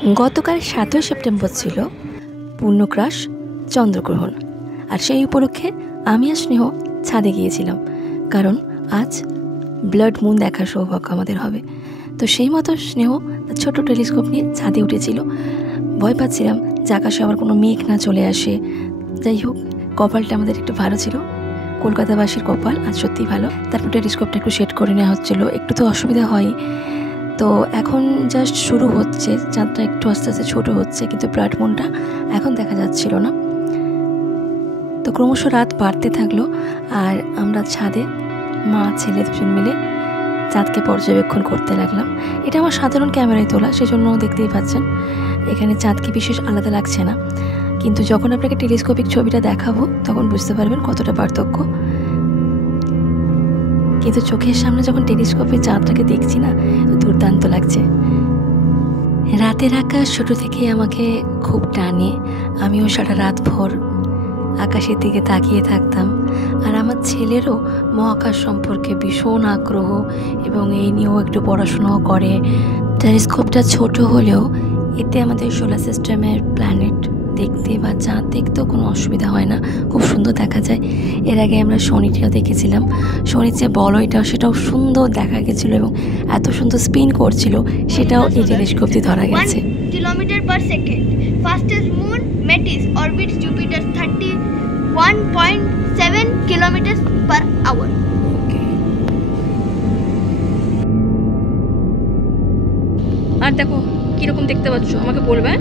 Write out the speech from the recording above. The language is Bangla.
গতকাল ৭ই সেপ্টেম্বর ছিল পূর্ণগ্রাস চন্দ্রগ্রহণ, আর সেই উপলক্ষে আমি আর স্নেহ ছাদে গিয়েছিলাম, কারণ আজ ব্লাড মুন দেখার সৌভাগ্য আমাদের হবে। তো সেই মতো স্নেহ ছোট টেলিস্কোপ নিয়ে ছাদে উঠেছিল। ভয় পাচ্ছিলাম যে আকাশে আবার কোনো মেঘ না চলে আসে। যাই হোক, কপালটা আমাদের একটু ভালো ছিল, কলকাতাবাসীর কপাল আজ সত্যিই ভালো। তারপর টেলিস্কোপটা একটু সেট করে নেওয়া হচ্ছিলো, একটু তো অসুবিধা হয়। তো এখন জাস্ট শুরু হচ্ছে, চাঁদটা একটু আস্তে আস্তে ছোটো হচ্ছে, কিন্তু ব্লাড মুনটা এখন দেখা যাচ্ছিল না। তো ক্রমশ রাত বাড়তে থাকলো, আর আমরা ছাদে মা ছেলে দুজন মিলে চাঁদকে পর্যবেক্ষণ করতে লাগলাম। এটা আমার সাধারণ ক্যামেরায় তোলা, সেজন্য দেখতেই পাচ্ছেন এখানে চাঁদকে বিশেষ আলাদা লাগছে না, কিন্তু যখন আপনাকে টেলিস্কোপিক ছবিটা দেখাবো তখন বুঝতে পারবেন কতটা পার্থক্য। কিন্তু চোখের সামনে যখন টেলিস্কোপে চাঁদটাকে দেখছি না, দুর্দান্ত লাগছে। রাতের আকাশ ছোটো থেকেই আমাকে খুব টানে, আমিও সারা রাত ভর আকাশের দিকে তাকিয়ে থাকতাম। আর আমার ছেলেরও মহাকাশ সম্পর্কে ভীষণ আগ্রহ, এবং এই নিয়েও একটু পড়াশোনাও করে। টেলিস্কোপটা ছোট হলেও এতে আমাদের সোলার সিস্টেমের প্ল্যানেট দেখতে বা চাঁদ দেখতেও কোনো অসুবিধা হয় না, খুব সুন্দর দেখা যায়। এর আগে আমরা শনিটিও দেখেছিলাম, শনির যে বলয়টা সেটাও সুন্দর দেখা গেছিলো এবং এত সুন্দর স্পিন করছিল, সেটাও এই টেলিস্কোপ দিয়ে ধরা গেছে। 1 kilometre per second fastest moon Metis orbits Jupiter 31.7 kilometre per hour. আর দেখো কিরকম দেখতে পাচ্ছ, আমাকে বলবে।